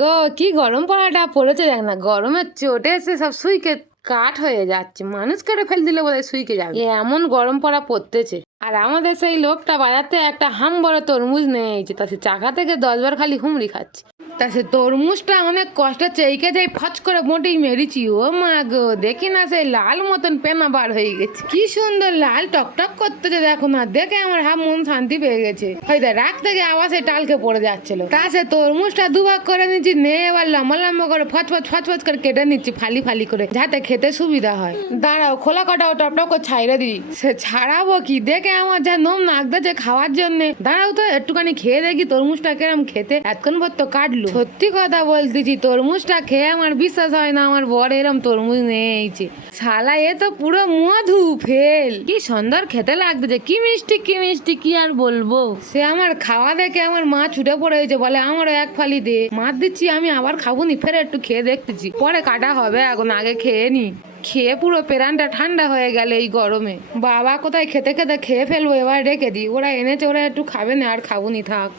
গো কি গরম পড়াটা পড়েছে দেখ না, গরমের চোটে এসে সব সুইকে কাঠ হয়ে যাচ্ছে। মানুষ কেটে ফেল দিলে বোধহয় সুইকে যাবে, এমন গরম পড়া পড়তেছে। আর আমাদের সেই লোকটা বাজাতে একটা হাম বড় তরমুজ নিয়েছে, তা সে চাকা থেকে 10 বার খালি হুমড়ি খাচ্ছে। তা সে তরমুজটা অনেক কষ্টে চেইকে যাই ফচ করে মোটেই মেরেছি। ও মা গো, দেখি না সেই লাল মতন পেনা বার হয়ে গেছে, কি সুন্দর লাল টকটক করতেছে দেখো না, দেখে আমার হাফ মন শান্তি পেয়ে গেছে। হয়তো রাগ থেকে আবার সে টালকে পড়ে যাচ্ছিল। তা সে তরমুজটা দুভাগ করে নিচ্ছি, নিয়ে এবার লম্বা লম্বা করে ফচ করে কেটে নিচ্ছি ফালি ফালি করে, যাতে খেতে সুবিধা হয়। দাঁড়াও, খোলা কাটাও, টপটপ করে ছাইড়ে দিই। সে ছাড়াবো কি, দেখে আমার যা নোম নাগদাছে খাওয়ার জন্য। দাঁড়াও তো একটুখানি খেয়ে দেখি তরমুজটা কেরম খেতে। এতক্ষণ পর তো কাটলো। সত্যি কথা বলতেছি, তরমুজটা খেয়ে আমার বিশ্বাস হয় না আমার বর এরম তরমুজ নিয়েছে। শালা এ তো পুরো মধু ফেল। কি সুন্দর খেতে লাগতেছে, কি মিষ্টি কি আর বলবো। সে আমার খাওয়া দেখে আমার মা ছুটে পড়েছে, বলে আমারও এক ফালি দে। মার দিচ্ছি, আমি আবার খাবো নি, ফের একটু খেয়ে দেখতেছি, পরে কাটা হবে, এখন আগে খেয়ে নি। খেয়ে পুরো পেরানটা ঠান্ডা হয়ে গেল এই গরমে। বাবা কোথায় খেতে খেতে খেয়ে ফেলবো, এবার রেখে দিই। ওরা এনেছে, ওরা একটু খাবে না, আর খাবো নি, থাক।